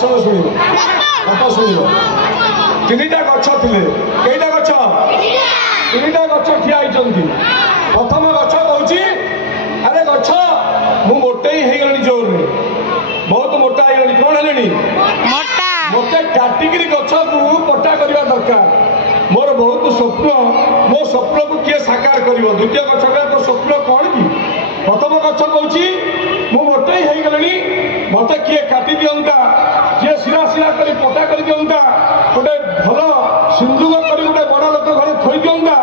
भाषण शुण कथा शुण तीनटा गछ थे कईटा गछ तीनटा गछ ठिया प्रथम गछ कौची अरे गछ मु मोटे ही जोर रे बहुत मोटा है कौन है मत काटिकी गछ को पटा करवा दरकार मोर बहुत स्वप्न मो स्वप्न को किए साकार कर द्वितीय गछ तो स्वप्न कौन कि प्रथम गछ कौची मु मोटे ही मत किए काटी दिंता किए सिरा सिरा कर पटा कर दिंता गोटे भल सिंधुक कर गोटे बड़ लोक घर थी दिंता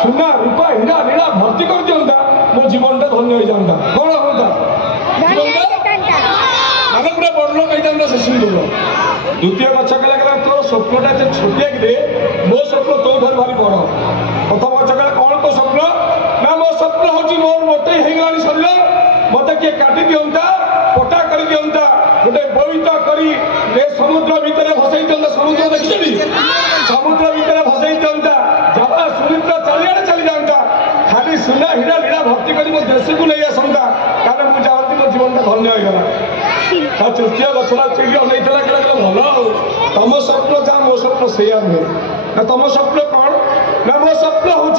सुना रूपा हीरा नीला भर्ती कर दिंता मो जीवन टा धन्य हो जाता कौन होता माने पूरा बड़ लोक होता से सिंधुक द्वितीय गछ कहला तोर स्वप्नटा छोटिया कि मो स्वप्न तो भारी बड़ प्रथम गछ कहला कौन तो स्वप्न ना मो स्वप्न हूँ मोर मोटे हो शरीर मत किए काटी दिंता पटा कर दिंता गोटे बोईत करी समुद्र भितर भसई दिंता समुद्र देखी समुद्र भितर भसई दिंता जब सुमित्र चारिड़े चली जाता खाली सुना हीरा लीड़ा भर्ती कर देश को नहीं आसंता ताले मुझे चाहती मो जीवन धन्य होगा तृतीय गछटा चीज अनेकला भल तुम स्वप्न जहाँ मो स्वप्न से नुहे ना तुम स्वप्न कौन ना मो स्वप्न हूँ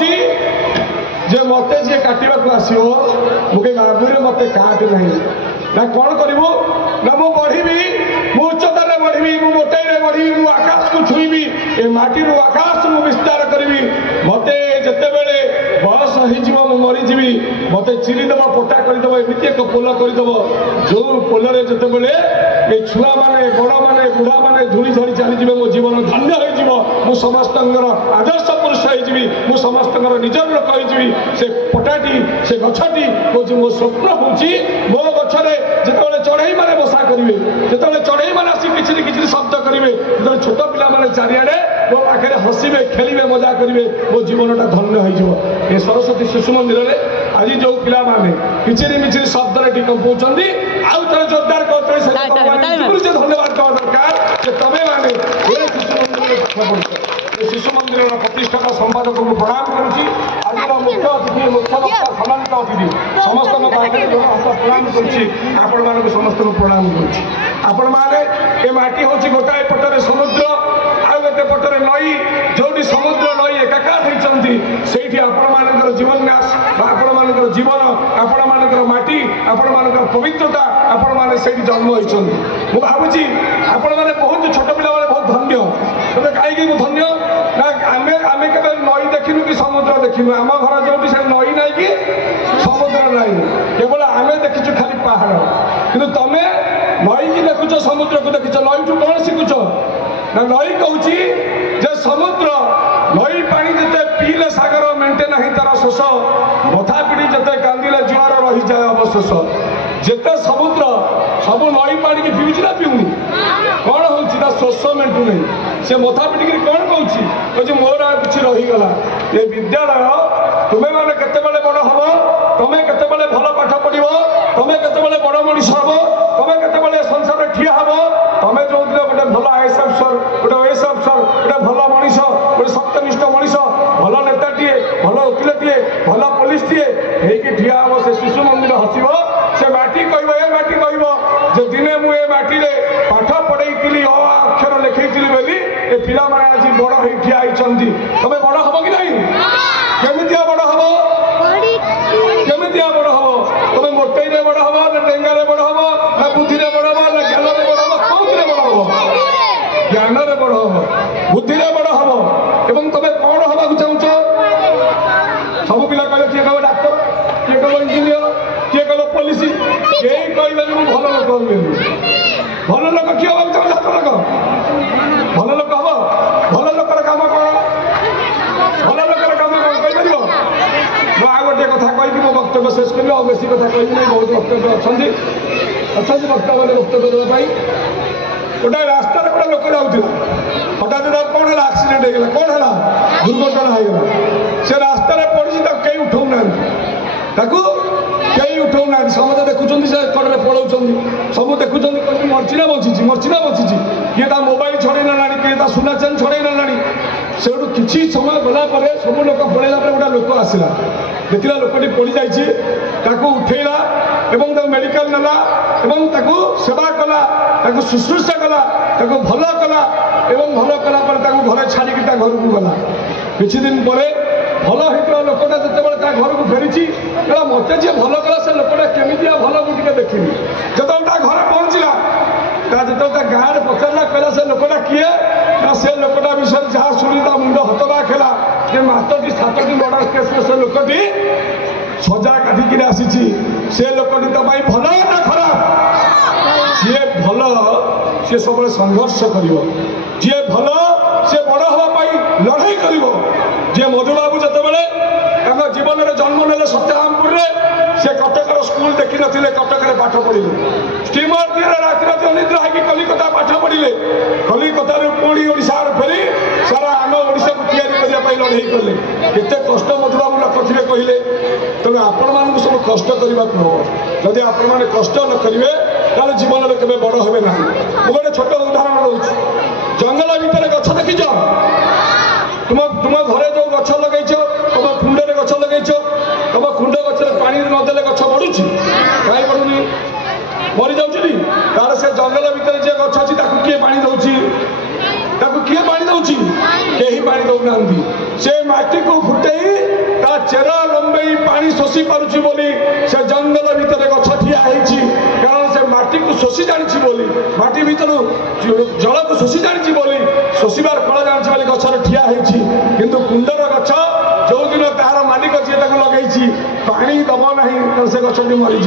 जे मत जी काटा आसो मुझे आगुरी मत काट नहीं ना कौन करू ना मु बढ़ी मु उच्चतार बढ़ी मु मोटे बढ़ी मु आकाश को छुईबी ए माटी आकाश मु विस्तार करी मत जिते बड़े बयस हो मरीजी मत चिरीदेव पटा करदेव एमती एक पोल करदेव जो पोल जिते बड़े ये छुआ मैंने बड़ मैंने बुढ़ा मैंने धूली झड़ी चली मो जीवन धन्य हो समस्त आदर्श पुरुष हो समस्त निजर लोक हो से पटाटी से गछटी हूँ मो स्वप्न हूँ मो गछरे जिते चढ़ई मैंने बसा करेंगे जिते चढ़ई मैंने आसी किसी शब्द करेंगे जो छोट पिला मैंने चारिड़े मो पाखे हसवे खेलें मजा करेंगे मो जीवनटा धन्य हो सरस्वती शिशु मंदिर में आज जो पिला माने किचिरी मिचिरी शब्द कंपाउंट आउ थे जोरदार कहते धन्यवाद कह दरकार तमें मैंने शिशु मंदिर प्रतिष्ठाता संपादक को प्रणाम करुँच आज मुख्य अतिथि मुख्य वक्ता सम्मानित अतिथि समस्त प्रणाम कर समस्त प्रणाम कर माटी हूँ गोटाए पटरे समुद्र आउ गोटे पटरे नई जो समुद्र नई एकाकार होती से आपण जीवन्यास आपण जीवन आपण माटी आपण पवित्रता आपण मैंने जन्म होती मुझे भावुँ आपण मैंने बहुत छोट पिला बहुत धन्य तेज कहीं धन्य ना आम के नई देखनु कि समुद्र देखनु आम घर जो से नई ना कि समुद्र ना केवल आम देखीचु खाली पहाड़ कि तुम नई की देखुच समुद्र को देखीच नई ठू कौन शिखुच ना नई कहूँ जे समुद्र नई पानी जिते पीले सागर मेटे ना तार शोष मथा पिटी जिते कांदिले जुआर रही जाए अवशोष जिते समुद्र सब नई पानी की पीऊँ ना पीऊनी कौन हूँ शोष मेटू नहीं से मथा पिटिक कौन कहूँ मोर आ कि रहीगला ये विद्यालय तुम्हें मैंने केतबेले बड़ हम तुम्हें केतबेले भल पाठ पढ़ तुम्हें केतबेले बड़ मनीष हम तुम्हें केतबेले संसार ठिया हम तुम्हें जो दिन गोटे भल आईएएस अफसर गोटे ओएएस अफसर गोटे भल मनीष गोटे सत्यनिष्ठ मनीष भल नेताटे भल वकिलटे भल पुलिसटे होगी ठिया हम से शिशु मंदिर हसब से माटी कह दिने मुझे माटी पाठ पढ़ई अक्षर लिखी बोली ए पिला माने आज बड़ हो ठिया होती तुम्हें बड़ हम कि नहीं केमिया बड़ हम केमिया बड़ हम तुम्हें मोटे बड़ हम ना डेंगारे बड़ हम ना बुद्धि बड़ हम ना ज्ञान बड़ हम कौन बड़ हम ज्ञान बड़ हम बुद्धि बड़ हम एवं तुम्हें कौन हवा चाहूच सब पिला कह किए कह डाक्तर किए कह इंजीनियर किए कह पुलिस कई कह भल लोक भल लोक किए हवा चाहूँ छात्र लोक भल लोक हम भल लोकर काम कौन भल लोकर काम कौन कहीपर मो आ गोटे कथा कही मो वक्तव्य शेष करी और बेसी कथा कह बहुत वक्तव्य अच्छा वक्ता मैंने वक्तव्य देवाई गोटे रास्तार गोटे लोक जाऊला हठात कौन है आक्सीडेट होगा कौन है दुर्घटना होगा से रास्ता पड़ी कहीं उठाऊ ना कहीं उठाऊ ना समस्त देखुं से कड़े पलाऊँ सब देखुं मरची ना बची किए मोबाइल छड़े ना किए सुना चेन छड़े ना से किसी समय गलापर सब लोक पलैला गोटे लोक आसला देखला लोकटी पड़ जा उठेला मेडिकल नेला सेवा कला शुश्रूषा कला भल कला एवं भल कला घरे छाड़ी घर को गला किछि दिन पर भल होता लोकटा जिते घर को फेरी मत जी भल कला से लोकटा केमिया भल मुझे देखनी जो घर पहुँचला जो गाँव पचारा कहला से लोकटा किए ना से लोकटा विषय जहाँ शुणी मुंड हतबा खेला कि 7टी मर्डर केस से लोकटी सजा काटिक आसी से लोकटी तो भल ना खराब जी भल सी सब संघर्ष कर जी भल सी बड़ हाँपाई लड़ाई कर जी मधुबाबू जिते जीवन में जन्म ने सत्यारामपुर से कटकर स्कूल देखी नी कटक पाठ पढ़े स्टीमर दिए राति राति अनिद्रा है कलिकता पाठ पढ़े कलिकता पुणी ओडिशा फेरी सारा आम ओडिशा को या लड़ाई कले केते कष्ट मधुबाबू करते कहले तेज आपण मानक सब कष्ट करने को हम जदि आपण मैंने कष्ट न करेंगे ताले जीवन में केवे बड़ हे ना गोटे छोट उदाहरण रोच जंगल भितर गछ देखीच तुम घरे जो गछ लगे तुम कुंडे गछ लगे तुम कुंड गचर पानी नदेले गछ बढ़ुची कहीं बढ़ुनी मरी जाऊँगी तार से जंगल भितर जी गछ अच्छी किए पानी दौची किए पानी दौची कहीं पानी दौना से माटी को फुटई ता चेर लंबई पानी शोषी पारुची बोली से जंगल भितर गछ ठिया होती कारण से माटी को शोषी जानी बोली माटी भीतर जल को शोषी जानी बोली शोषार कला जानी बोली गचर ठिया होती किंतु कुंडर गछ जो दिन तार मालिक जी लगे पानी दब ना से गछटी मरीज।